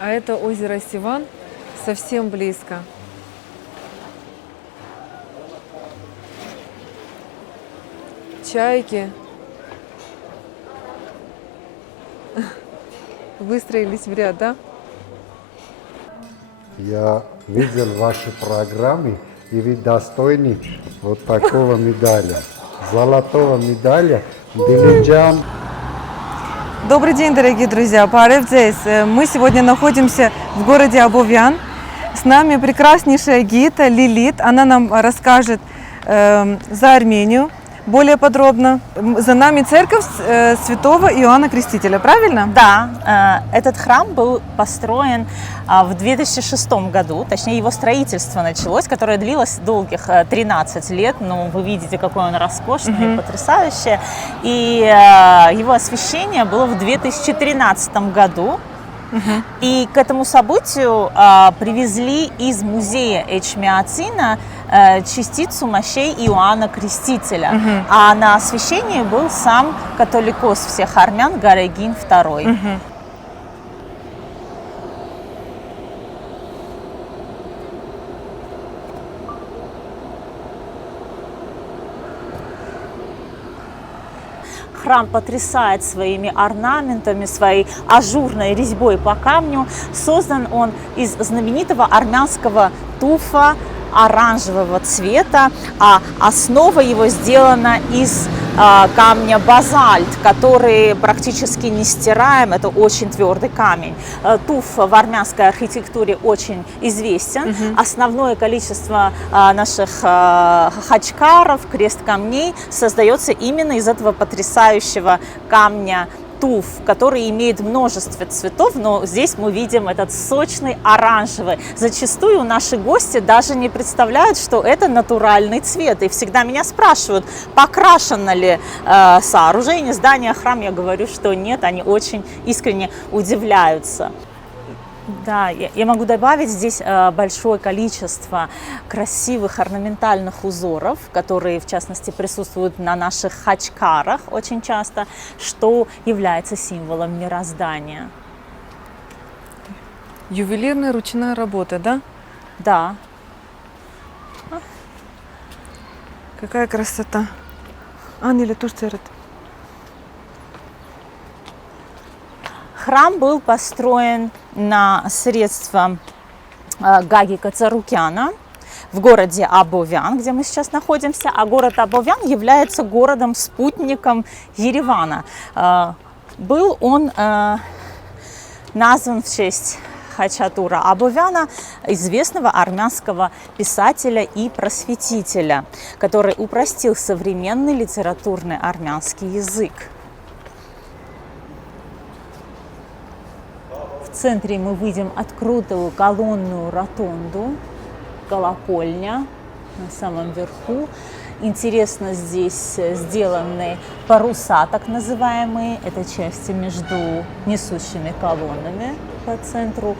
А это озеро Сиван совсем близко. Чайки выстроились в ряд, да? Я видел ваши программы, и вы достойны вот такого медаля. Золотого медаля Дилиджан. Добрый день, дорогие друзья! Мы сегодня находимся в городе Абовян. С нами прекраснейшая гид Лилит. Она нам расскажет за Армению более подробно. За нами церковь святого Иоанна Крестителя, правильно? Да, этот храм был построен в 2006 году, точнее его строительство началось, которое длилось долгих 13 лет, но вы видите, какой он роскошный и потрясающий. И его освящение было в 2013 году. И к этому событию привезли из музея Эчмиadzина частицу мощей Иоанна Крестителя. А на освящении был сам католикос всех армян Гарегин II. Храм потрясает своими орнаментами, своей ажурной резьбой по камню. Создан он из знаменитого армянского туфа оранжевого цвета, а основа его сделана из камня базальт, который практически не стираем, это очень твердый камень. Туф в армянской архитектуре очень известен. Основное количество наших хачкаров, крест камней, создается именно из этого потрясающего камня туф, который имеет множество цветов, но здесь мы видим этот сочный оранжевый. Зачастую наши гости даже не представляют, что это натуральный цвет, и всегда меня спрашивают, покрашено ли сооружение, здание, храм. Я говорю, что нет, они очень искренне удивляются. Да, я могу добавить здесь большое количество красивых орнаментальных узоров, которые, в частности, присутствуют на наших хачкарах очень часто, что является символом мироздания. Ювелирная ручная работа, да? Да. Какая красота! Анили Турцерет. Храм был построен на средства Гаги Кацарукяна в городе Абовян, где мы сейчас находимся. А город Абовян является городом-спутником Еревана. Был он назван в честь Хачатура Абовяна, известного армянского писателя и просветителя, который упростил современный литературный армянский язык. В центре мы видим открытую колонную ротонду, колокольня на самом верху. Интересно, здесь сделаны паруса, так называемые. Это части между несущими колоннами по центру.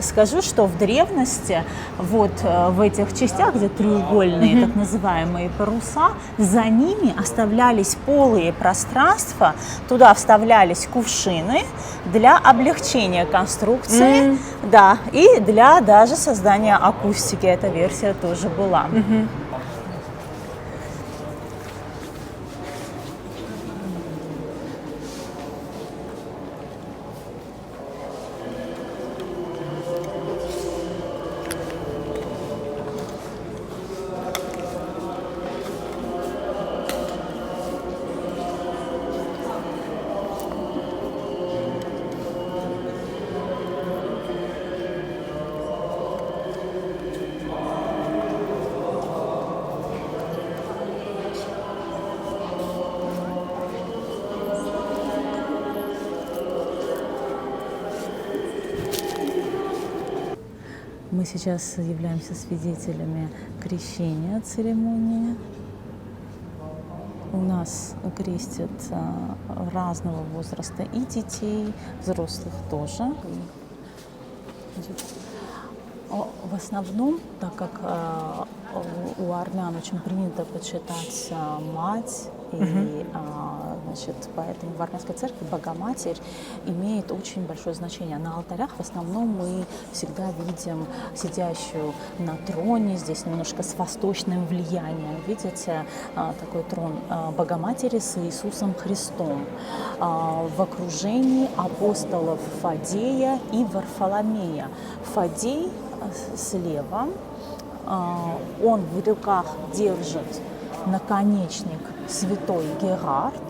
Скажу, что в древности вот в этих частях, где треугольные так называемые паруса, за ними оставлялись полые пространства, туда вставлялись кувшины для облегчения конструкции, да, и для даже создания акустики. Эта версия тоже была. Мы сейчас являемся свидетелями крещения церемонии. У нас крестят разного возраста и детей, взрослых тоже. В основном, так как у армян очень принято почитать мать и Значит, поэтому в армянской церкви Богоматерь имеет очень большое значение. На алтарях в основном мы всегда видим сидящую на троне, здесь немножко с восточным влиянием. Видите, такой трон Богоматери с Иисусом Христом в окружении апостолов Фадея и Варфоломея. Фадей слева, он в руках держит наконечник святой Герард.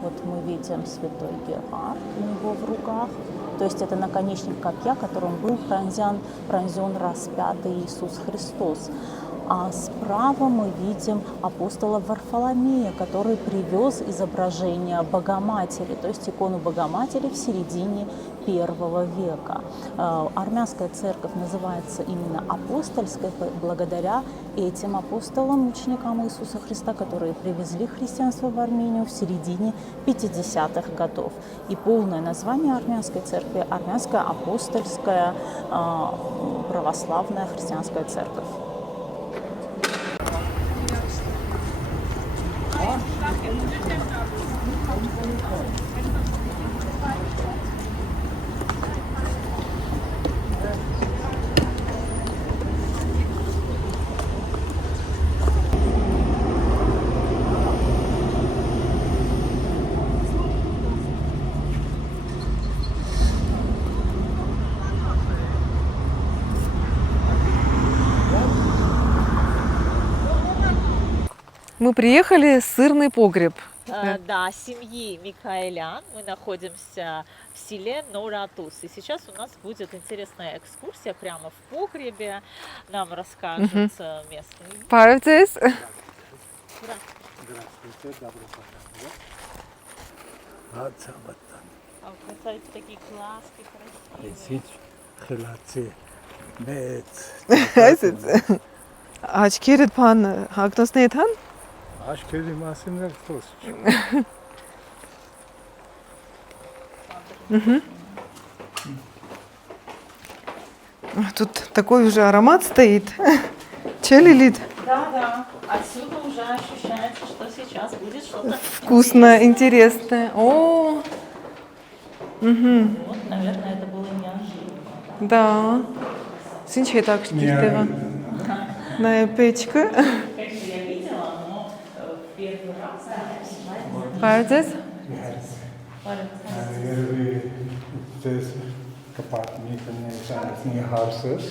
Вот мы видим святой Герард у него в руках. То есть это наконечник копья, которым был пронзен распятый Иисус Христос. А справа мы видим апостола Варфоломея, который привез изображение Богоматери, то есть икону Богоматери в середине I века. Армянская церковь называется именно апостольской благодаря этим апостолам, ученикам Иисуса Христа, которые привезли христианство в Армению в середине 50-х годов. И полное название армянской церкви – Армянская апостольская православная христианская церковь. Мы приехали в сырный погреб. Да, семьи Микаэлян. Мы находимся в селе Норатус. И сейчас у нас будет интересная экскурсия прямо в погребе. Нам расскажут местные. Паревцес. Здравствуйте, добро пожаловать. А вот красавицы, такие глазки красивые. Աչքերդ բան հագնոցն է թան։ Aşkeli masinler toz. Тут такой уже аромат стоит. Че, Лилит? Да. Отсюда уже ощущается, что сейчас будет что-то Вкусное, интересное. О, Вот, наверное, это было неожиданно. да. Ինչ է так штիրտեղը։ Նայ պեչկը։ Конечно, я видела, но в первый раз Parevcես։ Siz kapatmayı harsız.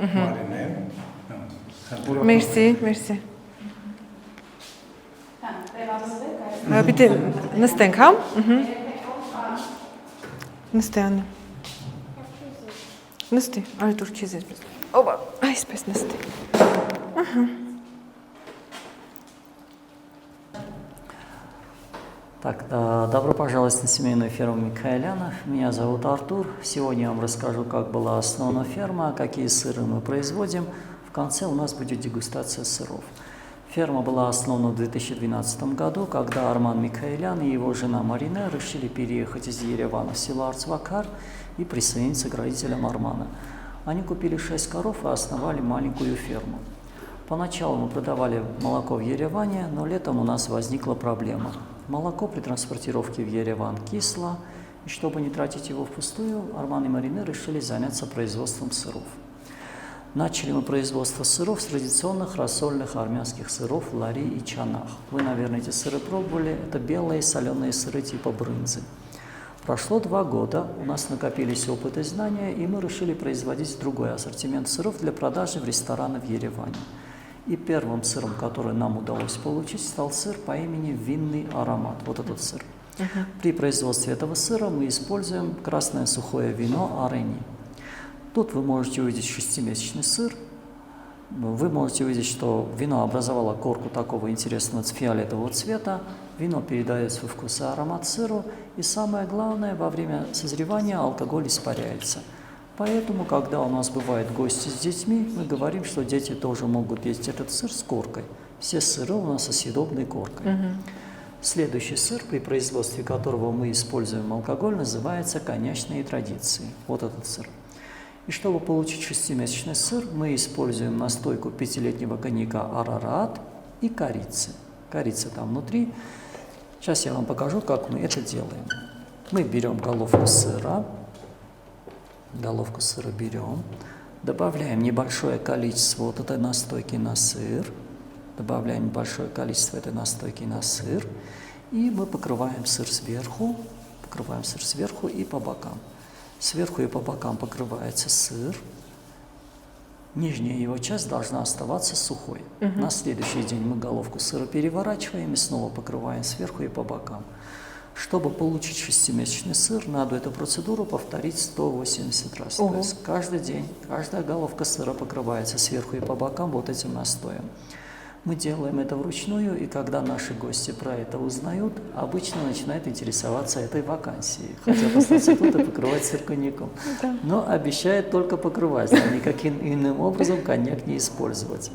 Mariner. Մերսի, մերսի։ Պիտի նստենք, հա։ Նստի Աննա։ Նստի, արի դուր քեզ այսպես։ Օբա, այսպես նստի։ Так, добро пожаловать на семейную ферму Микаэлянов. Меня зовут Артур. Сегодня я вам расскажу, как была основана ферма, какие сыры мы производим. В конце у нас будет дегустация сыров. Ферма была основана в 2012 году, когда Арман Микаэлян и его жена Марине решили переехать из Еревана в село Арцвакар и присоединиться к родителям Армана. Они купили 6 коров и основали маленькую ферму. Поначалу мы продавали молоко в Ереване, но летом у нас возникла проблема. Молоко при транспортировке в Ереван кисло, и чтобы не тратить его впустую, Арман и Марине решили заняться производством сыров. Начали мы производство сыров с традиционных рассольных армянских сыров лари и чанах. Вы, наверное, эти сыры пробовали. Это белые соленые сыры типа брынзы. Прошло 2 года, у нас накопились опыт и знания, и мы решили производить другой ассортимент сыров для продажи в рестораны в Ереване. И первым сыром, который нам удалось получить, стал сыр по имени Винный аромат. Вот этот сыр. При производстве этого сыра мы используем красное сухое вино Арени. Тут вы можете увидеть 6-месячный сыр. Вы можете увидеть, что вино образовало корку такого интересного фиолетового цвета. Вино передает свой вкус и аромат сыру. И самое главное, во время созревания алкоголь испаряется. Поэтому, когда у нас бывают гости с детьми, мы говорим, что дети тоже могут есть этот сыр с коркой. Все сыры у нас со съедобной коркой. Следующий сыр, при производстве которого мы используем алкоголь, называется коньячные традиции. Вот этот сыр. И чтобы получить 6-месячный сыр, мы используем настойку 5-летнего коньяка Арарат и корицы. Корица там внутри. Сейчас я вам покажу, как мы это делаем. Мы берем головку сыра берем, добавляем небольшое количество вот этой настойки на сыр, добавляем небольшое количество этой настойки на сыр, и мы покрываем сыр сверху и по бокам. Сверху и по бокам покрывается сыр. Нижняя его часть должна оставаться сухой. На следующий день мы головку сыра переворачиваем и снова покрываем сверху и по бокам. Чтобы получить 6-месячный сыр, надо эту процедуру повторить 180 раз. То есть каждый день, каждая головка сыра покрывается сверху и по бокам вот этим настоем. Мы делаем это вручную, и когда наши гости про это узнают, обычно начинают интересоваться этой вакансией. Хотят остаться тут и покрывать сыр коньяком. Но обещают только покрывать, а никаким иным образом коньяк не использовать.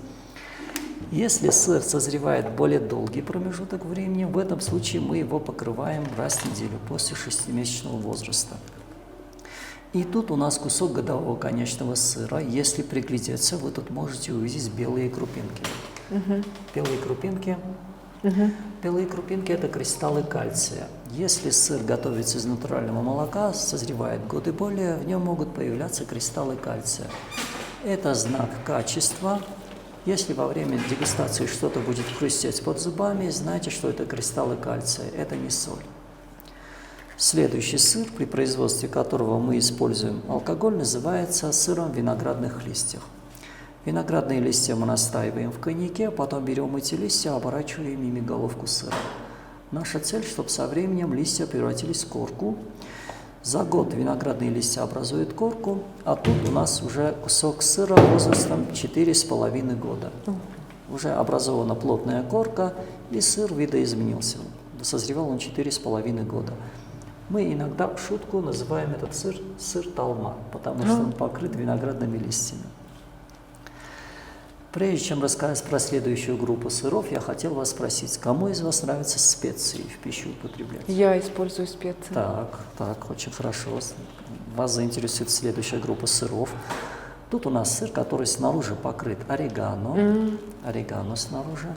Если сыр созревает более долгий промежуток времени, в этом случае мы его покрываем раз в неделю после 6-месячного возраста. И тут у нас кусок годового коньячного сыра. Если приглядеться, вы тут можете увидеть белые крупинки. Белые крупинки – это кристаллы кальция. Если сыр готовится из натурального молока, созревает год и более, в нем могут появляться кристаллы кальция. Это знак качества. Если во время дегустации что-то будет хрустеть под зубами, знайте, что это кристаллы кальция, это не соль. Следующий сыр, при производстве которого мы используем алкоголь, называется сыром виноградных листьев. Виноградные листья мы настаиваем в коньяке, потом берем эти листья, оборачиваем ими головку сыра. Наша цель, чтобы со временем листья превратились в корку. За год виноградные листья образуют корку, а тут у нас уже кусок сыра возрастом 4,5 года. Уже образована плотная корка, и сыр видоизменился. Созревал он 4,5 года. Мы иногда в шутку называем этот сыр талма, потому что он покрыт виноградными листьями. Прежде чем рассказать про следующую группу сыров, я хотел вас спросить, кому из вас нравятся специи в пищу употреблять? Я использую специи. Так, очень хорошо. Вас заинтересует следующая группа сыров. Тут у нас сыр, который снаружи покрыт орегано. Орегано снаружи.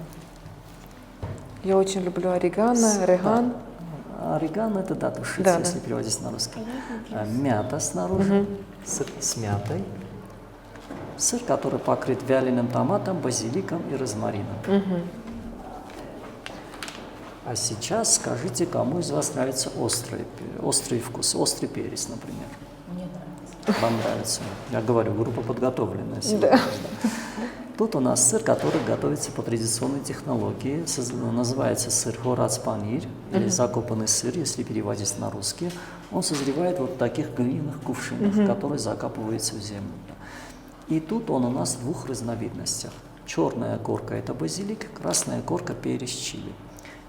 Я очень люблю орегано, реган. Да. Орегано – это душица, если переводить на русский. Мята снаружи, сыр с мятой. Сыр, который покрыт вяленым томатом, базиликом и розмарином. А сейчас скажите, кому из вас нравится острый вкус, острый перец, например? Мне нравится. Вам нравится? Я говорю, группа подготовленная сегодня. Да. Тут у нас сыр, который готовится по традиционной технологии. Называется сыр хорацпанир, или закопанный сыр, если переводить на русский. Он созревает вот в таких глиняных кувшинах, которые закапываются в землю. И тут он у нас в двух разновидностях. Черная корка – это базилик, красная корка – перец чили.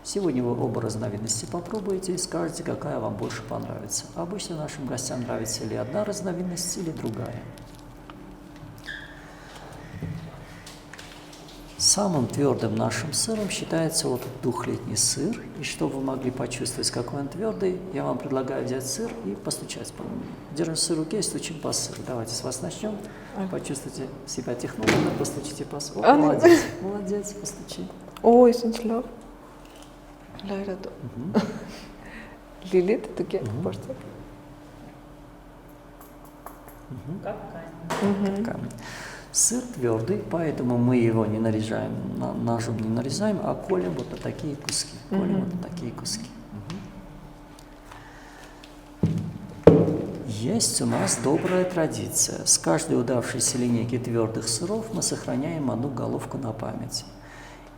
Сегодня вы оба разновидности попробуете и скажете, какая вам больше понравится. Обычно нашим гостям нравится или одна разновидность, или другая. Самым твердым нашим сыром считается вот двухлетний сыр. И чтобы вы могли почувствовать, какой он твердый, я вам предлагаю взять сыр и постучать по нему. Держим сыр в руке и стучим по сыру. давайте с вас начнем. Почувствуйте себя технологом, постучите по сыру. Молодец, молодец, постучи. Ой, сынчлар. Лайраду. Лилит, туке, порцик. Камень. Сыр твердый, поэтому мы его не нарезаем, ножом не нарезаем, а колем вот на такие куски. Есть у нас добрая традиция. С каждой удавшейся линейки твердых сыров мы сохраняем одну головку на память.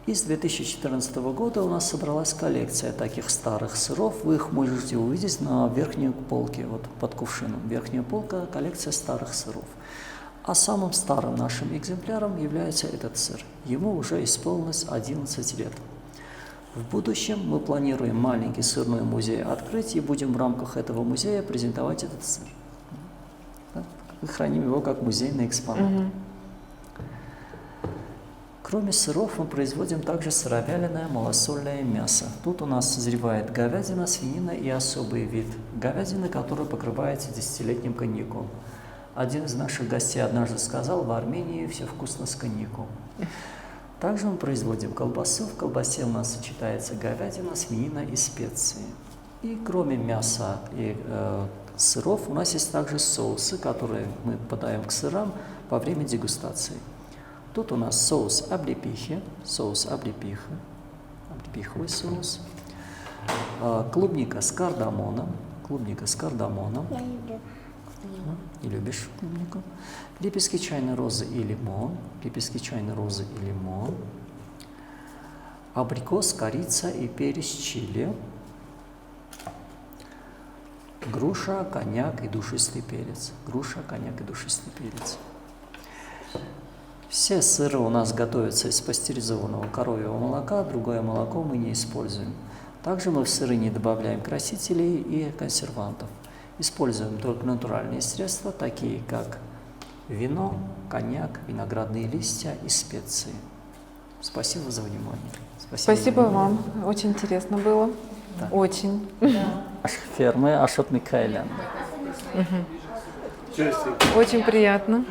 И с 2014 года у нас собралась коллекция таких старых сыров. Вы их можете увидеть на верхней полке, вот под кувшином. Верхняя полка – коллекция старых сыров. А самым старым нашим экземпляром является этот сыр. Ему уже исполнилось 11 лет. В будущем мы планируем маленький сырной музей открыть и будем в рамках этого музея презентовать этот сыр. Мы храним его как музейный экспонат. Кроме сыров мы производим также сыровяленое малосольное мясо. Тут у нас созревает говядина, свинина и особый вид говядины, который покрывается 10-летним коньяком. Один из наших гостей однажды сказал, в Армении все вкусно с коньяком. Также мы производим колбасу. В колбасе у нас сочетается говядина, свинина и специи. И кроме мяса и сыров у нас есть также соусы, которые мы подаем к сырам во время дегустации. Тут у нас соус облепихи, облепиховый соус, клубника с кардамоном, Я люблю. не любишь клубнику, лепестки чайной розы и лимон, абрикос, корица и перец чили, груша, коньяк и душистый перец. Все сыры у нас готовятся из пастеризованного коровьего молока, другое молоко мы не используем. Также мы в сыры не добавляем красителей и консервантов. Используем только натуральные средства, такие как вино, коньяк, виноградные листья и специи. Спасибо за внимание. Спасибо вам. Очень интересно было. Да. Очень. Фермы Ашот Микаэлян. Очень приятно.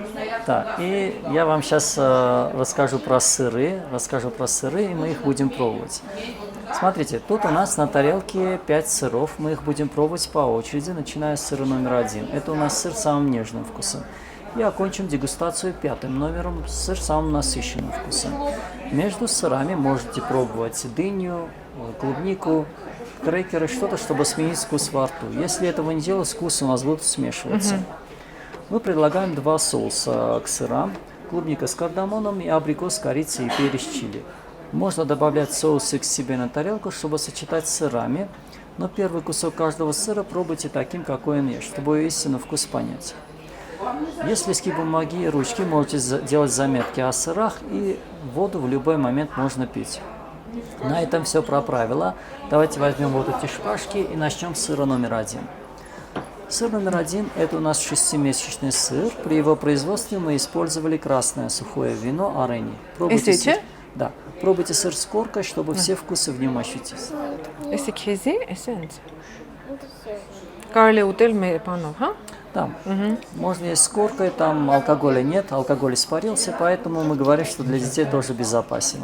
Да, и я вам сейчас расскажу про сыры, и мы их будем пробовать. Смотрите, тут у нас на тарелке 5 сыров, мы их будем пробовать по очереди, начиная с сыра номер 1. Это у нас сыр с самым нежным вкусом. И окончим дегустацию 5-м номером, сыр с самым насыщенным вкусом. Между сырами можете пробовать дыню, клубнику, крекеры, что-то, чтобы сменить вкус во рту. Если этого не делать, вкусы у нас будут смешиваться. Мы предлагаем 2 соуса к сырам, клубника с кардамоном и абрикос с корицей и перец чили. Можно добавлять соусы к себе на тарелку, чтобы сочетать с сырами, но первый кусок каждого сыра пробуйте таким, какой он есть, чтобы истинно вкус понять. Есть листки бумаги и ручки, можете делать заметки о сырах, и воду в любой момент можно пить. На этом все про правила. Давайте возьмем вот эти шпажки и начнем с сыра номер 1. Сыр номер 1 – это у нас 6-месячный сыр. При его производстве мы использовали красное сухое вино Арени. Эсече? Да. Пробуйте сыр с коркой, чтобы все вкусы в нем ощутить. Эсекези, эсенц. Это все. Карли утель мепанов, ха? Да. Можно есть с коркой, там алкоголя нет, алкоголь испарился, поэтому мы говорим, что для детей тоже безопасен.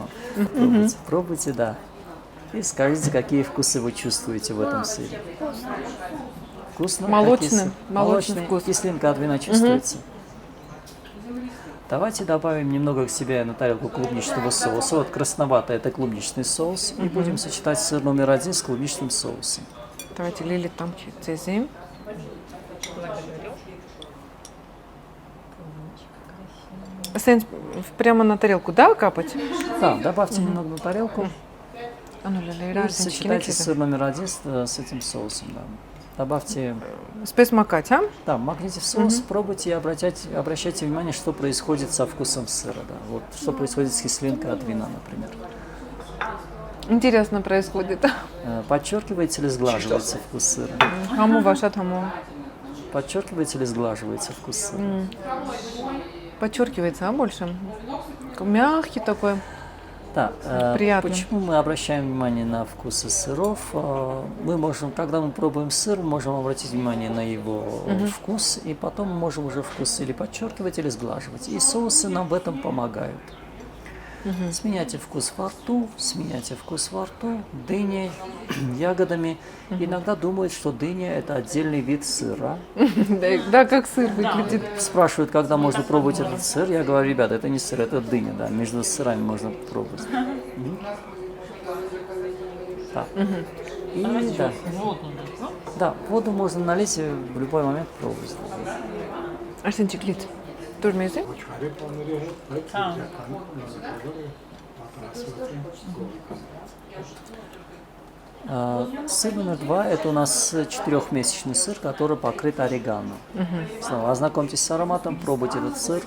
Пробуйте, да. И скажите, какие вкусы вы чувствуете в этом сыре. Вкусно? Молочный вкус. Кислинка от вина чувствуется. Давайте добавим немного к себе на тарелку клубничного соуса. Вот красноватый – это клубничный соус. И будем сочетать сыр номер 1 с клубничным соусом. Давайте Лили там цезим. Сенс прямо на тарелку, да, капать? Да, добавьте немного на тарелку. А ну, Лили, И сочетайте сыр номер 1 с этим соусом. Да. Добавьте, спец макать, а? да, макните в соус, пробуйте и обращайте внимание, что происходит со вкусом сыра. Да. Вот, что происходит с кислинкой от вина, например. Интересно происходит. Подчеркиваете или сглаживается вкус сыра? Хаму ваша хаму. Подчеркиваете или сглаживается вкус сыра? Подчеркивается, а больше? Мягкий такой. Да, Приятно. почему мы обращаем внимание на вкусы сыров? Мы можем, когда мы пробуем сыр, можем обратить внимание на его вкус, и потом мы можем уже вкус или подчеркивать, или сглаживать. И соусы нам в этом помогают. Сменяйте вкус во рту, дыней, ягодами. Иногда думают, что дыня – это отдельный вид сыра. Да, как сыр выглядит. Спрашивают, когда можно пробовать этот сыр. Я говорю, ребята, это не сыр, это дыня, да. Между сырами можно пробовать. Да. И да. Да, воду можно налить и в любой момент пробовать. Арсенчик Лид. Тоже мейзи? Сыр номер 2 – это у нас 4-месячный сыр, который покрыт орегано. Снова ознакомьтесь с ароматом, пробуйте этот сыр.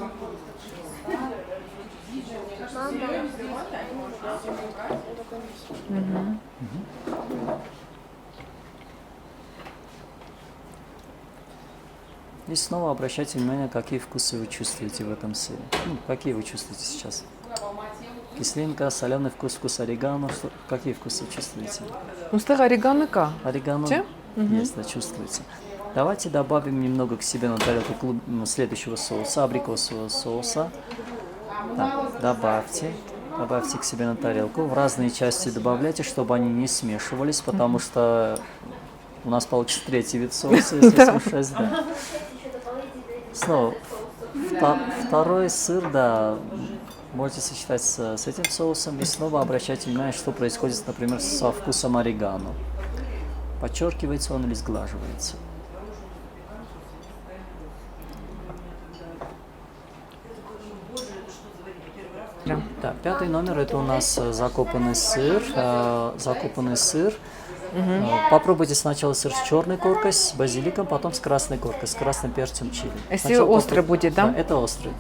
И снова обращайте внимание, какие вкусы вы чувствуете в этом сыре. Какие вы чувствуете сейчас? Кислинка, соленый вкус орегано. Какие вкусы чувствуете? Устեղ орегано-ка. Орегано есть, да, чувствуется. Давайте добавим немного к себе на тарелку следующего соуса, абрикосового соуса. Да, добавьте. добавьте к себе на тарелку. В разные части добавляйте, чтобы они не смешивались, потому что у нас получится третий вид соуса, если смешать, да. Снова, второй сыр, да, можете сочетать с этим соусом. И снова обращайте внимание, что происходит, например, со вкусом орегано. Подчеркивается он или сглаживается. Да, пятый номер это у нас закопанный сыр. Попробуйте сначала сыр с черной коркой, с базиликом, потом с красной коркой, с красным перцем чили. Если Сначала острый будет, да? Да, это острый.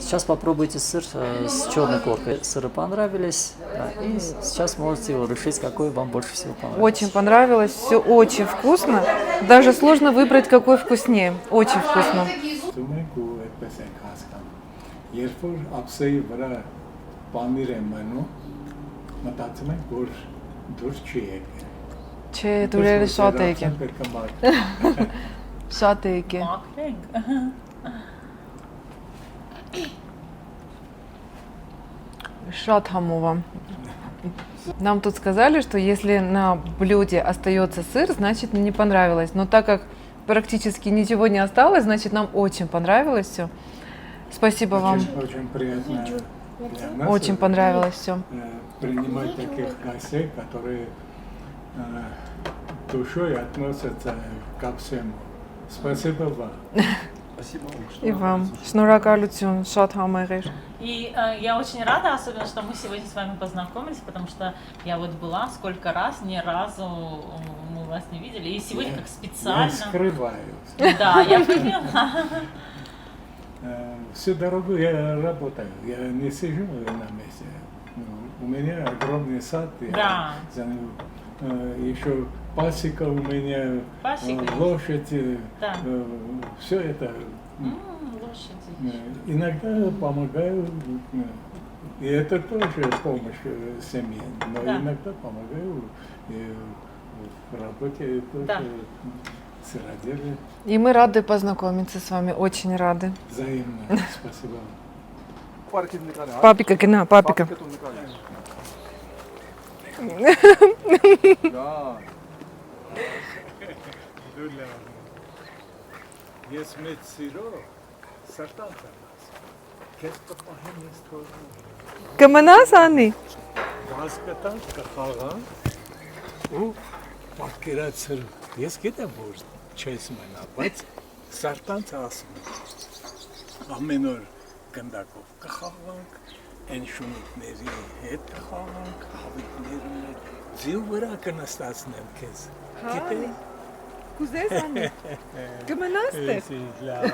Сейчас попробуйте сыр с черной коркой. Сыры понравились, да, и сейчас можете решить, какой вам больше всего понравился. Очень понравилось, все очень вкусно. Даже сложно выбрать, какой вкуснее. Очень вкусно. Երբ ափսեի վրա պանիր եմ մնում, մտածում եմ, որ դուրս չի եկել։ Չէ, դուրերը շատ է եկել։ եկել։ Շատ է եկել։ Շատ համով. Нам тут сказали, что если на блюде остается сыр, значит не понравилось. Но так как практически ничего не осталось, значит нам очень понравилось все. Спасибо вам. Очень приятно для нас Очень понравилось все. принимать таких гостей, которые душой относятся ко всему. Спасибо вам. И вам. Շնորհակալություն, շատ համեղ էր։ И я очень рада, особенно, что мы сегодня с вами познакомились, потому что я вот была сколько раз, ни разу мы вас не видели. И сегодня как Я специально. скрываюсь. Да, я поняла. Всю дорогу я работаю, я не сижу на месте. У меня огромный сад, Да. Еще пасека у меня, Пасека есть. лошадь, Да. все это. Лошади. Иногда помогаю, и это тоже помощь семье, но Да. иногда помогаю и в работе тоже Да. с родителями. И мы рады познакомиться с вами, очень рады. Взаимно. Спасибо. Папика, гна, папика. Ես մեծ սիրո սրտանց եմ ասում, կեզ կպահեմ ես թողնում, Կմնաս անի։ հասկտանք կխաղան ու պատկերացր, ես գիտեմ, որ չես մնա, բայց սրտանց ասում եմ, ամեն օր գնդակով կխաղանք, են շունիկների հետ կխաղանք, հավիտներում հետ, ձիու վրա կնստացնեմ կեզ, գիտեմ, Կուզես անի։ Կմնաս Էսի լավ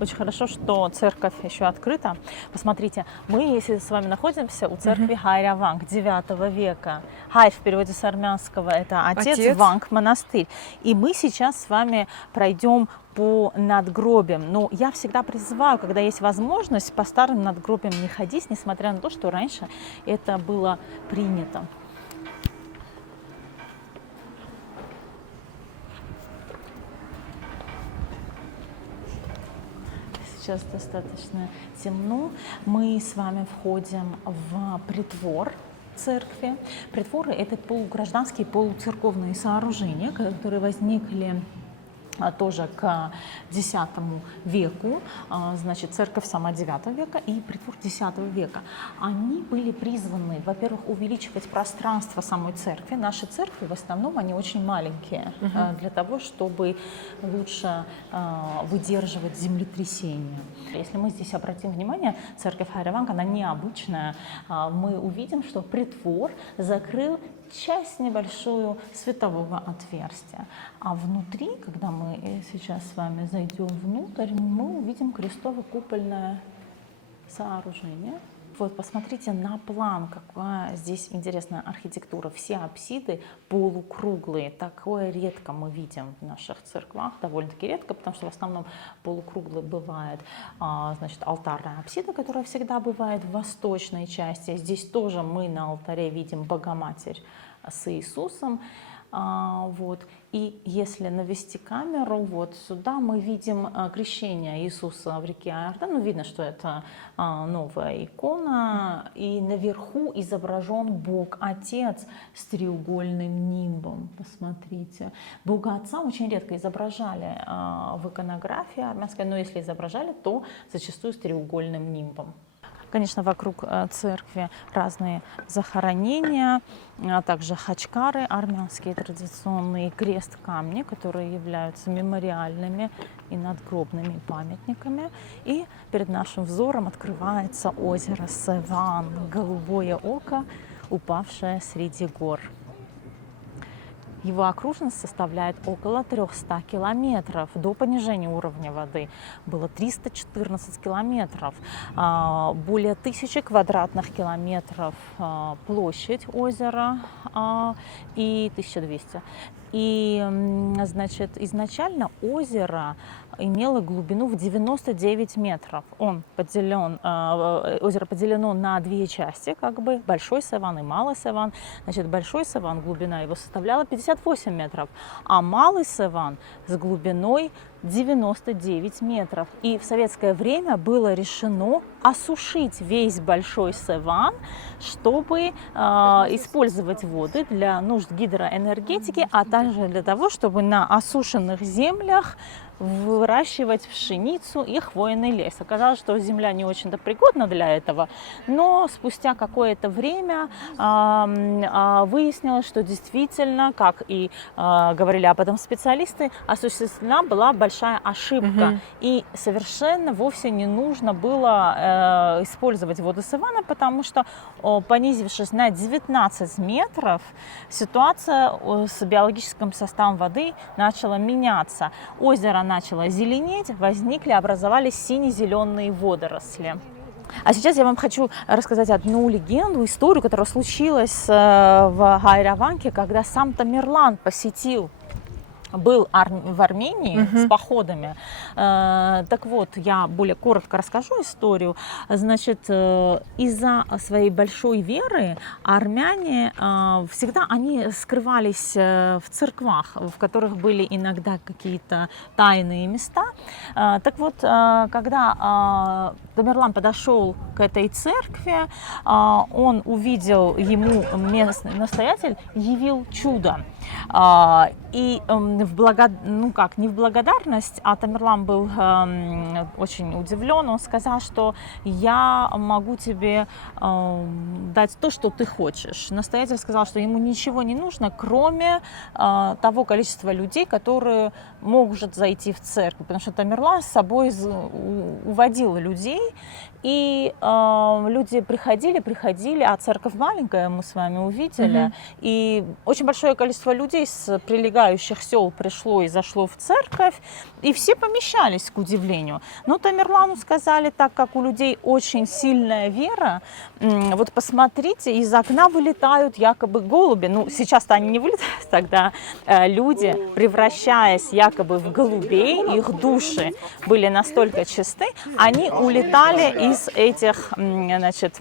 Очень хорошо, что церковь еще открыта. Посмотрите, мы, если с вами находимся у церкви Хайря Ванг 9 века. Хай в переводе с армянского это отец, Ванг монастырь. И мы сейчас с вами пройдем по надгробиям. Но я всегда призываю, когда есть возможность, по старым надгробиям не ходить, несмотря на то, что раньше это было принято. Сейчас достаточно темно. Мы с вами входим в притвор церкви. Притворы – это полугражданские, полуцерковные сооружения, которые возникли тоже к X веку, значит, церковь сама 9 века и притвор X века. Они были призваны, во-первых, увеличивать пространство самой церкви. Наши церкви в основном они очень маленькие, для того, чтобы лучше выдерживать землетрясения. Если мы здесь обратим внимание, церковь Хайря Ванг, она необычная. Мы увидим, что притвор закрыл часть небольшую светового отверстия. А внутри, когда мы сейчас с вами зайдем внутрь, мы увидим крестово-купольное сооружение. Вот посмотрите на план, какая здесь интересная архитектура. Все апсиды полукруглые. Такое редко мы видим в наших церквах, довольно-таки редко, потому что в основном полукруглые бывает, значит, алтарная апсида, которая всегда бывает в восточной части. Здесь тоже мы на алтаре видим Богоматерь с Иисусом. Вот. И если навести камеру вот сюда, мы видим крещение Иисуса в реке Иордан. Ну, видно, что это новая икона. И наверху изображен Бог Отец с треугольным нимбом. Посмотрите. Бога Отца очень редко изображали в иконографии армянской, но если изображали, то зачастую с треугольным нимбом. Конечно, вокруг церкви разные захоронения, а также хачкары, армянские традиционные крест-камни, которые являются мемориальными и надгробными памятниками. И перед нашим взором открывается озеро Севан, голубое око, упавшее среди гор. Его окружность составляет около 300 километров. До понижения уровня воды было 314 километров. Более 1000 квадратных километров площадь озера и 1200. И, значит, изначально озеро имело глубину в 99 метров. Озеро поделено на две части, как бы Большой Севан и Малый Севан. Значит, Большой Севан, глубина его составляла 58 метров, а Малый Севан с глубиной 99 метров. И в советское время было решено осушить весь Большой Севан, чтобы использовать воды для нужд гидроэнергетики, а также для того, чтобы на осушенных землях выращивать пшеницу и хвойный лес. Оказалось, что земля не очень-то пригодна для этого, но спустя какое-то время выяснилось, что действительно, как и говорили об этом специалисты, осуществлена была большая ошибка. И совершенно вовсе не нужно было использовать воды Севана, потому что, понизившись на 19 метров, ситуация с биологическим составом воды начала меняться. Озеро начало зеленеть, возникли, образовались сине-зеленые водоросли. А сейчас я вам хочу рассказать одну легенду, историю, которая случилась в Хайраванке, когда сам Тамерлан был в Армении с походами. Так вот, я более коротко расскажу историю. Значит, из-за своей большой веры армяне всегда они скрывались в церквах, в которых были иногда какие-то тайные места. Так вот, когда Тамерлан подошел к этой церкви, он увидел, ему местный настоятель явил чудо. И не в благодарность, а Тамерлан был очень удивлен. Он сказал, что я могу тебе дать то, что ты хочешь. Настоятель сказал, что ему ничего не нужно, кроме того количества людей, которые могут зайти в церковь. Потому что Тамерлан с собой уводил людей, и люди приходили, а церковь маленькая, мы с вами увидели, и очень большое количество людей с прилегающих сел пришло и зашло в церковь, и все помещались, к удивлению. Но Тамерлану сказали, так как у людей очень сильная вера, вот посмотрите, из окна вылетают якобы голуби. Ну, сейчас-то они не вылетают, тогда люди, превращаясь якобы в голубей, их души были настолько чисты, они улетали из этих, значит,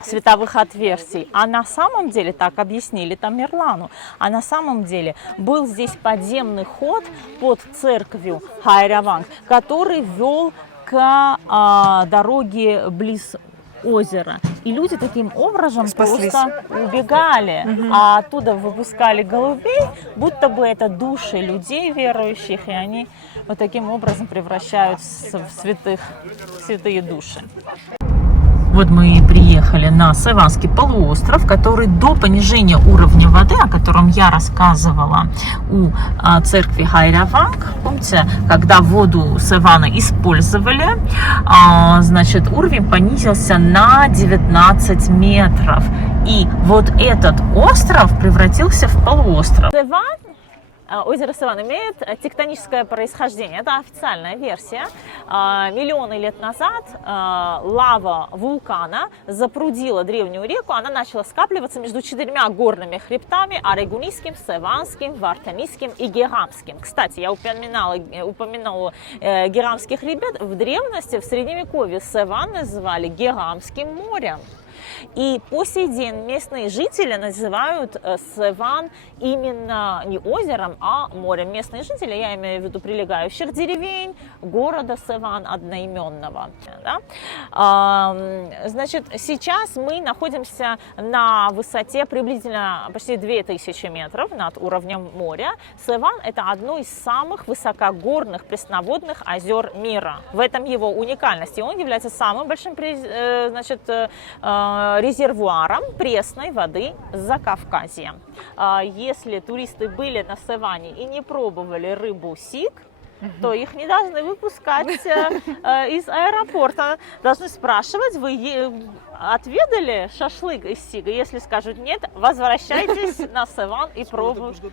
световых отверстий. А на самом деле, так объяснили Тамерлану, а на самом деле был здесь подземный ход под церковью Хайраванг, который вел к дороге близ озера. И люди таким образом просто убегали, а оттуда выпускали голубей, будто бы это души людей верующих, и они вот таким образом превращаются в святые души. Вот мы и приехали на Севанский полуостров, который до понижения уровня воды, о котором я рассказывала у церкви Хайраванг, помните, когда воду Севана использовали, значит, уровень понизился на 19 метров. И вот этот остров превратился в полуостров. Севан Озеро Севан имеет тектоническое происхождение. Это официальная версия. Миллионы лет назад лава вулкана запрудила древнюю реку. Она начала скапливаться между 4 горными хребтами: Арегунийским, Севанским, Вартанийским и Герамским. Кстати, я упомянула Герамский хребет. В древности, в Средневековье, Севан называли Герамским морем. И по сей день местные жители называют Севан именно не озером, а морем. Местные жители, я имею в виду прилегающих деревень, города Севан одноименного. Да? Значит, сейчас мы находимся на высоте приблизительно почти 2000 метров над уровнем моря. Севан – это одно из самых высокогорных пресноводных озер мира. В этом его уникальность. И он является самым большим резервуаром пресной воды Закавказья. Если туристы были на Севане и не пробовали рыбу сиг, то их не должны выпускать из аэропорта. Должны спрашивать: вы отведали шашлык из сига? Если скажут нет, возвращайтесь на Севан и пробуйте.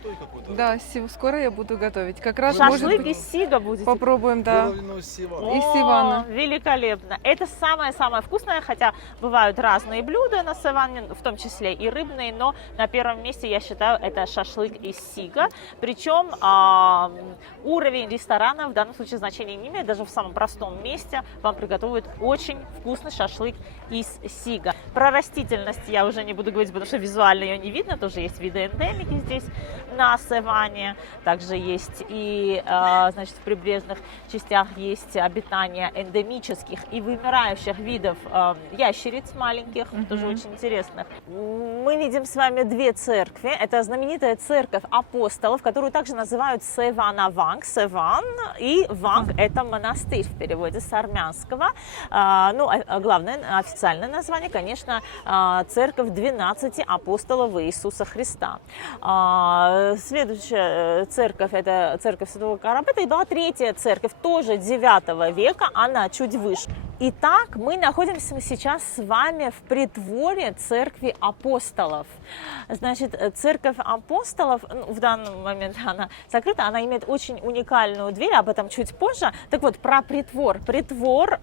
Да, скоро я буду готовить. Как раз, Шашлык может быть, из сига будете. попробуем, да. Из Сивана. Великолепно. Это самое-самое вкусное, хотя бывают разные блюда на Севане, в том числе и рыбные, но на первом месте, я считаю, это шашлык из сига. Причем уровень ресторана в данном случае значения не имеет. Даже в самом простом месте вам приготовят очень вкусный шашлык из сига. Про растительность я уже не буду говорить, потому что визуально ее не видно. Тоже есть виды эндемики здесь на Севане. Также есть и, значит, в прибрежных частях есть обитание эндемических и вымирающих видов ящериц маленьких, тоже очень интересных. Мы видим с вами 2 церкви. Это знаменитая церковь апостолов, которую также называют Севанаванг. Севан и Ванг – это монастырь в переводе с армянского. Ну, главное официальное название, конечно, церковь 12 апостолов Иисуса Христа. Следующая церковь – это церковь Святого Карапета. И была 3-я церковь, тоже 9 века, она чуть выше. Итак, мы находимся сейчас с вами в притворе церкви апостолов. Значит, церковь апостолов, ну, в данный момент она закрыта, она имеет очень уникальную дверь, об этом чуть позже. Так вот, про притвор. Притвор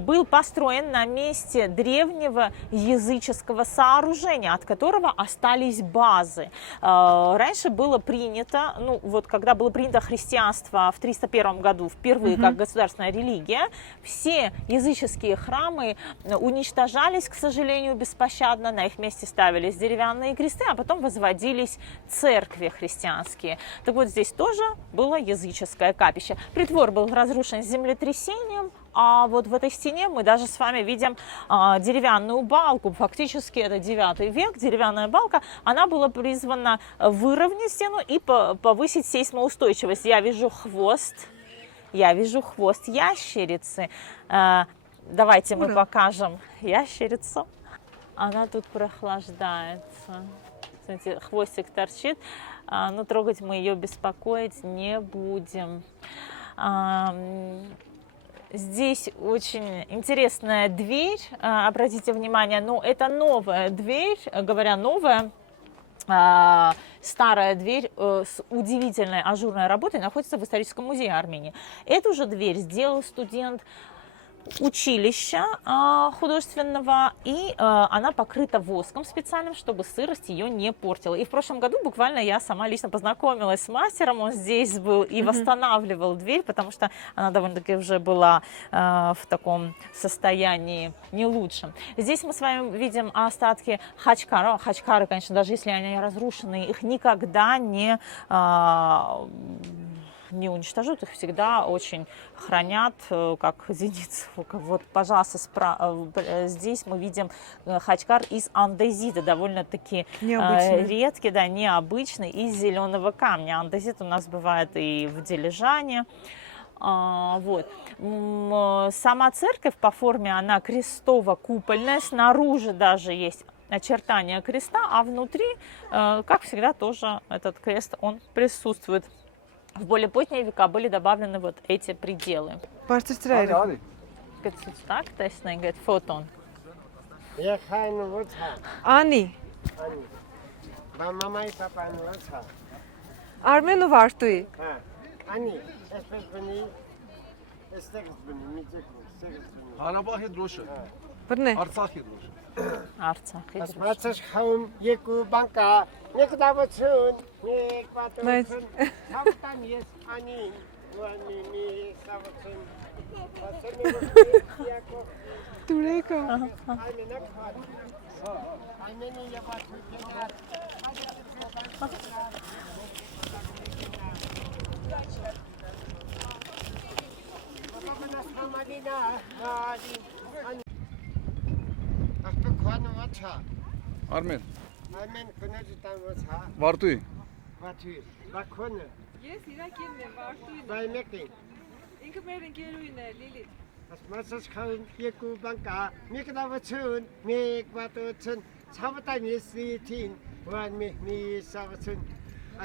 был построен на месте древнего языческого сооружения, от которого остались базы. Раньше было принято, ну вот когда было принято христианство в 301 году впервые как государственная религия, все языческие храмы уничтожались, к сожалению, беспощадно, на их месте ставились деревянные кресты, а потом возводились церкви христианские. Так вот, здесь тоже было языческое капище. Притвор был разрушен землетрясением, а вот в этой стене мы даже с вами видим деревянную балку. Фактически это 9 век, деревянная балка. Она была призвана выровнять стену и повысить сейсмоустойчивость. Я вижу хвост ящерицы. Давайте мы покажем ящерицу. Она тут прохлаждается. Смотрите, хвостик торчит. Но трогать мы ее, беспокоить не будем. Здесь очень интересная дверь, обратите внимание, но это новая дверь, говоря новая, старая дверь с удивительной ажурной работой находится в историческом музее Армении. Эту же дверь сделал студент училища художественного, и она покрыта воском специальным, чтобы сырость ее не портила. И в прошлом году буквально я сама лично познакомилась с мастером, он здесь был и восстанавливал дверь, потому что она довольно-таки уже была в таком состоянии не лучшем. Здесь мы с вами видим остатки хачкара. Хачкары, конечно, даже если они разрушены, их никогда не уничтожают, их всегда очень хранят, как зеницу. Вот, пожалуйста, здесь мы видим хачкар из андезита, довольно-таки редкий, да, необычный, из зеленого камня. Андезит у нас бывает и в Дилижане. Вот. Сама церковь по форме, она крестово-купольная, снаружи даже есть очертания креста, а внутри, как всегда, тоже этот крест, он присутствует. В более поздние века были добавлены вот эти пределы. Ани. Armenu vartui. Ani, espes beni, esteriz beni, micek bu, esteriz beni. Հարաբաղի դրոշը, Brne. Արցախի դրոշը։ Արցախի դրոշ։ Ասմացս խաում եկու բանկա, նեկդավություն, նեկվատություն, համտան ես անին, ուանի մի սավություն, ասեմ եկող, Tureka. այմենակ հատ, այմենի եվատու կենար, Ասպե քանը վաչա, Արմեն, այմեն քնեջի տան վաչա, վարտուի։ վաչի, վաքոնը, Yes, İraki'nin vartui. բայմեկին, İnki merin geluyne Lilith. ասմացս խաում եկու բանկա, նեկդավություն, նեկվատություն, ցավտան ես վիթին, ուանի մի սավություն,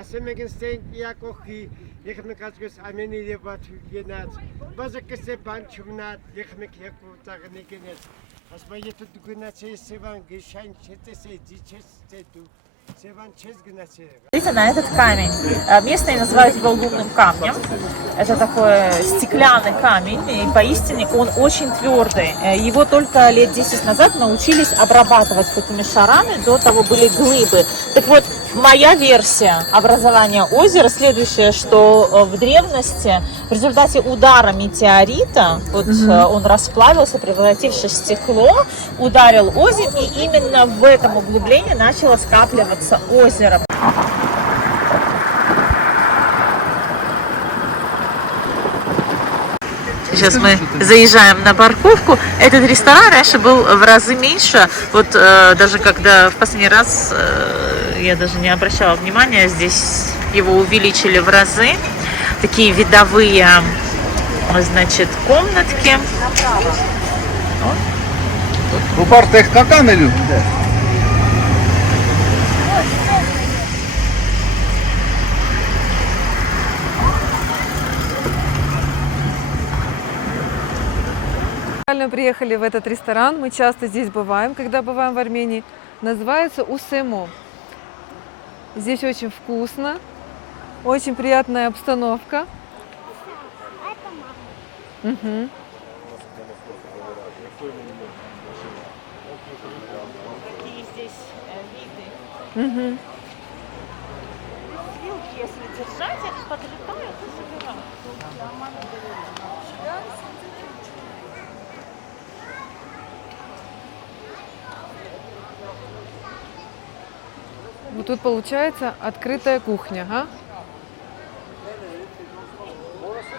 ասեմ եկն ստեն յակոխի, եկմեկացկս ամենի եվատու կենած, բազակսե բան չմնատ, եկմեք եկու ծաղնի կենած, ասմա եթե դու գնացես սևան գիշան չեցես դիչես դու, սևան չես գնացես. Смотрите на этот камень. Местные называют его лунным камнем. Это такой стеклянный камень, и поистине он очень твердый. Его только лет 10 назад научились обрабатывать такими шарами, до того были глыбы. Так вот, моя версия образования озера следующая, что в древности в результате удара метеорита, вот он расплавился, превратившись в стекло, ударил озеро, и именно в этом углублении начало скапливаться озеро. Сейчас мы заезжаем на парковку. Этот ресторан раньше был в разы меньше. Вот даже когда в последний раз я даже не обращала внимания, здесь его увеличили в разы. Такие видовые, значит, комнатки. Bu park տեղական է լու։ Специально приехали в этот ресторан. Мы часто здесь бываем, когда бываем в Армении. Называется Усемо. Здесь очень вкусно, очень приятная обстановка. Мгм. Какие здесь виды. Мгм. Вилки, если держать, они подлетают и забирают. Вот тут получается открытая кухня, а?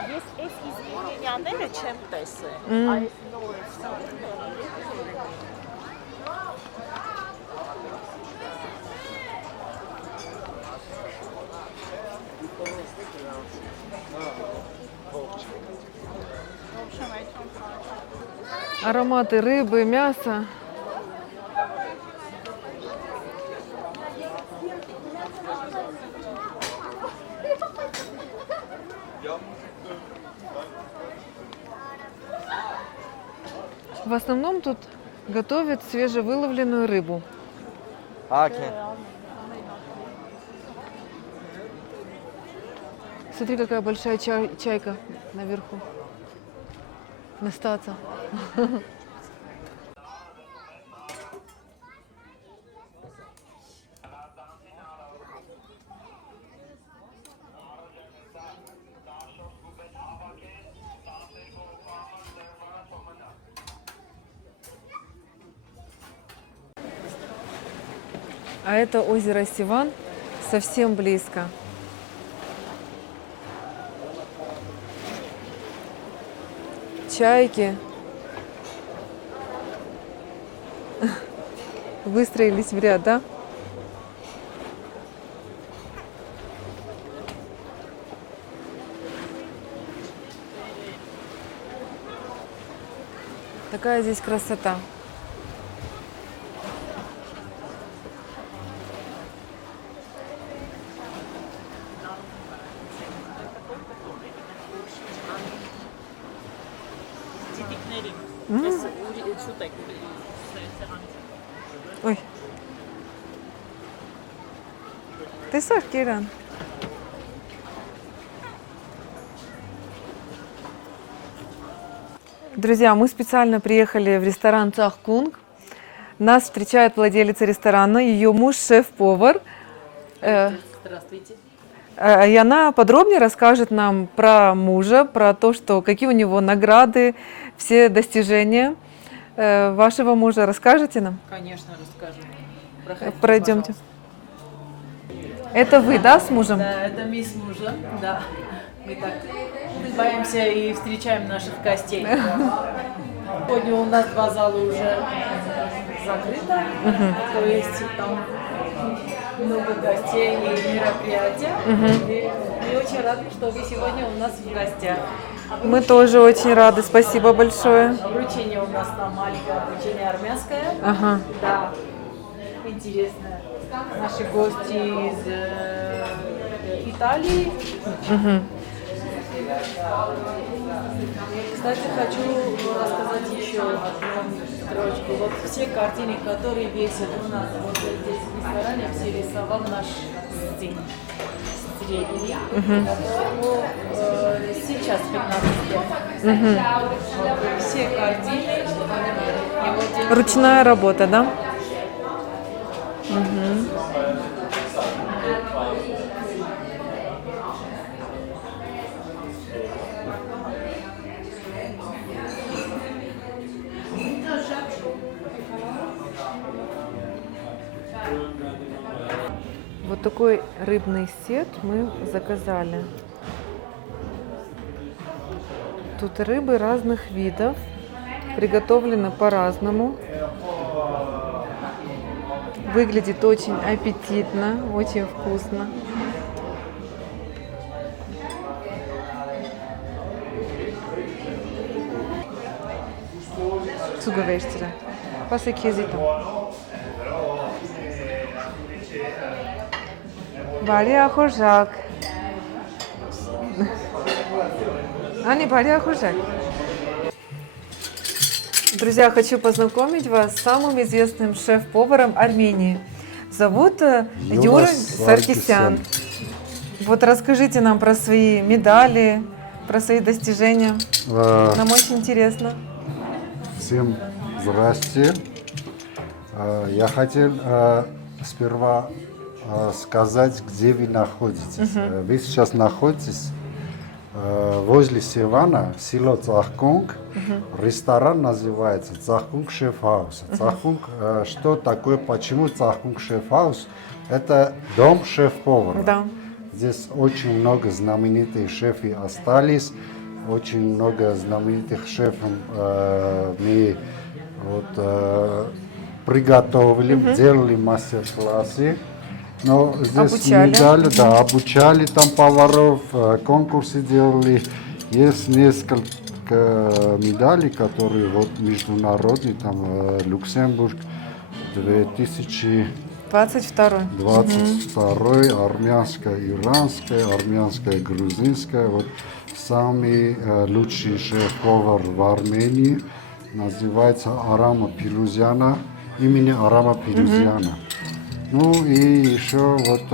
Есть изменения, чем тесы. М. Ароматы рыбы, мяса. В основном тут готовят свежевыловленную рыбу. Смотри, какая большая чайка наверху. Настаться. А это озеро Сиван совсем близко. Чайки выстроились в ряд, да? Такая здесь красота. Ой. Ты сор, Киран. Друзья, мы специально приехали в ресторан Цахкунг. Нас встречает владелица ресторана, ее муж шеф-повар. Здравствуйте. И она подробнее расскажет нам про мужа, про то, что какие у него награды, все достижения вашего мужа. Расскажете нам? Конечно, расскажу. Проходите, Пройдемте. пожалуйста. Это вы, да, с мужем? Да, это мы с мужем, да. Мы так улыбаемся и встречаем наших гостей. Сегодня у нас 2 зала уже закрыто, то есть там много гостей и мероприятия. И мы очень рады, что вы сегодня у нас в гостях. Мы тоже очень рады, спасибо большое. Обручение у нас там маленькое обручение армянское. Ага. Да, интересно. Наши гости из Италии. Кстати, хочу рассказать еще одну строчку. Вот все картины, которые весят у нас вот здесь в ресторане, все рисовал наш сын средний. Которому сейчас 15 лет. Все картины его день Ручная работа, да? Вот такой рыбный сет мы заказали. Тут рыбы разных видов, приготовлено по-разному. Выглядит очень аппетитно, очень вкусно. Zugerechtete. Was ist hier Бария хужак. Ани, бария хужак. Друзья, хочу познакомить вас с самым известным шеф-поваром Армении. Зовут Юра Саркисян. Вот расскажите нам про свои медали, про свои достижения. Нам очень интересно. Всем здрасте. Я хотел сперва сказать, где вы находитесь. Вы сейчас находитесь возле Севана, село Цахкунг. Ресторан называется Цахкунг Шеф-хаус. Цахкунг, что такое, почему Цахкунг Шеф-хаус? Это дом шеф-повара. Да. Здесь очень много знаменитых шефов остались. Очень много знаменитых шефов мы приготовили, делали мастер-классы. Но здесь Обучали. медали, да, обучали там поваров, конкурсы делали. Есть несколько медалей, которые вот международные, там Люксембург 2022, 22. армянская, иранская, армянская, грузинская. Вот самый лучший шеф-повар в Армении называется Арама Пирузяна, имени Арама Пирузяна. Ну и еще вот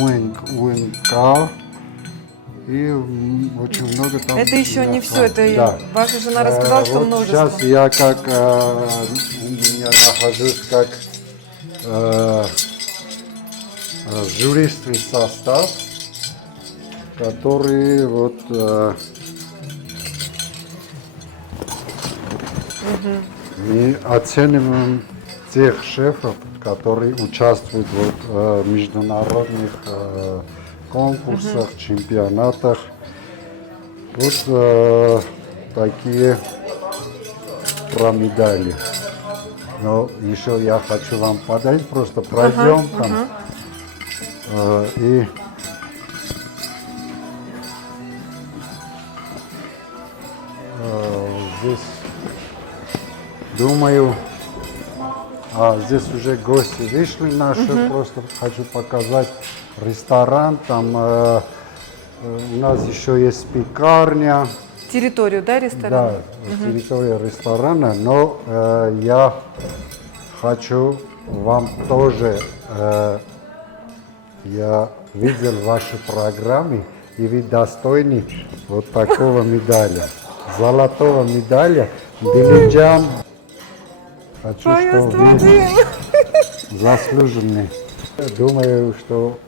УНК и очень много там. Это еще не все, это да. Ваша жена рассказала, что вот множество. Сейчас я как у меня нахожусь как жюристский состав, который вот мы оцениваем тех шефов, которые участвуют в международных конкурсах, чемпионатах. Вот такие про медали. Но еще я хочу вам подарить, просто пройдем там. И здесь, думаю, здесь уже гости вышли наши, просто хочу показать ресторан, там у нас еще есть пекарня. Территорию, да, ресторана? Да, территория ресторана, но я хочу вам тоже, я видел ваши программы, и вы достойны вот такого медаля. золотого медаля. Дилиджан. Хочу, что Поезд вы Вадим. заслуженный. Думаю, что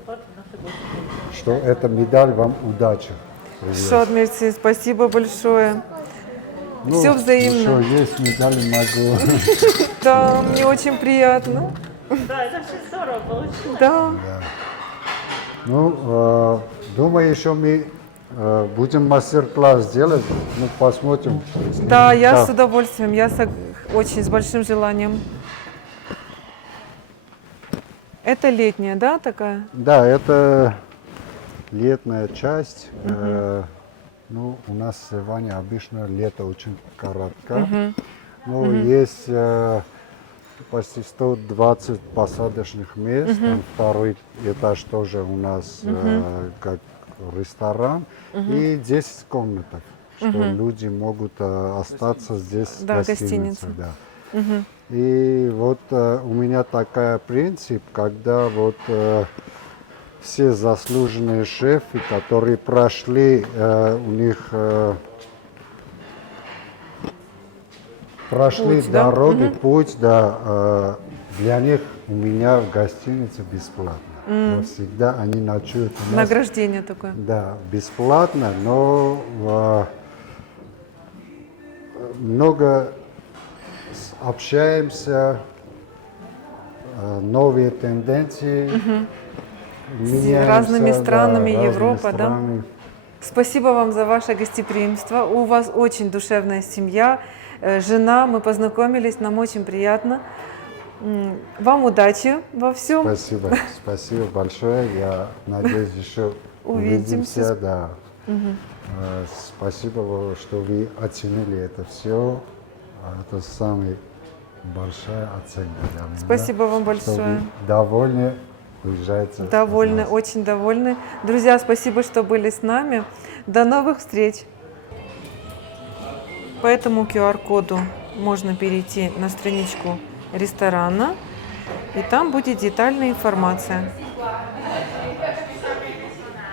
эта медаль вам удачи. Шот, мерси, спасибо большое. Все взаимно. Еще есть медали, могу. Да, мне очень приятно. Да, это очень здорово получилось. Да. Ну, думаю, еще мы будем мастер-класс делать. Ну, посмотрим. Да, я Да. с удовольствием, очень с большим желанием. Это летняя, да, такая? Да, это летняя часть. Ну, у нас в Иване обычно лето очень коротко. Ну, есть почти 120 посадочных мест. Там второй этаж тоже у нас как ресторан. И 10 комнаток, что люди могут остаться здесь в Да, гостинице. гостиница. Да. И вот у меня такой принцип, когда вот все заслуженные шефы, которые прошли, у них прошли Путь, да? дороги, путь, да, для них у меня в гостинице бесплатно. Но всегда они ночуют у нас. Награждение такое. Да, бесплатно, но много общаемся, новые тенденции. Меняемся, разными странами, разными Европа, да? странами. Спасибо вам за ваше гостеприимство. У вас очень душевная семья, жена, мы познакомились, нам очень приятно. Вам удачи во всем. Спасибо, спасибо большое. Я надеюсь, еще Увидимся. увидимся. Да. Спасибо, что вы оценили это все. Это самая большая оценка для меня. Спасибо вам Что большое. вы довольны, уезжаете. от Довольны, нас. очень довольны. Друзья, спасибо, что были с нами. До новых встреч. По этому QR-коду можно перейти на страничку ресторана, и там будет детальная информация.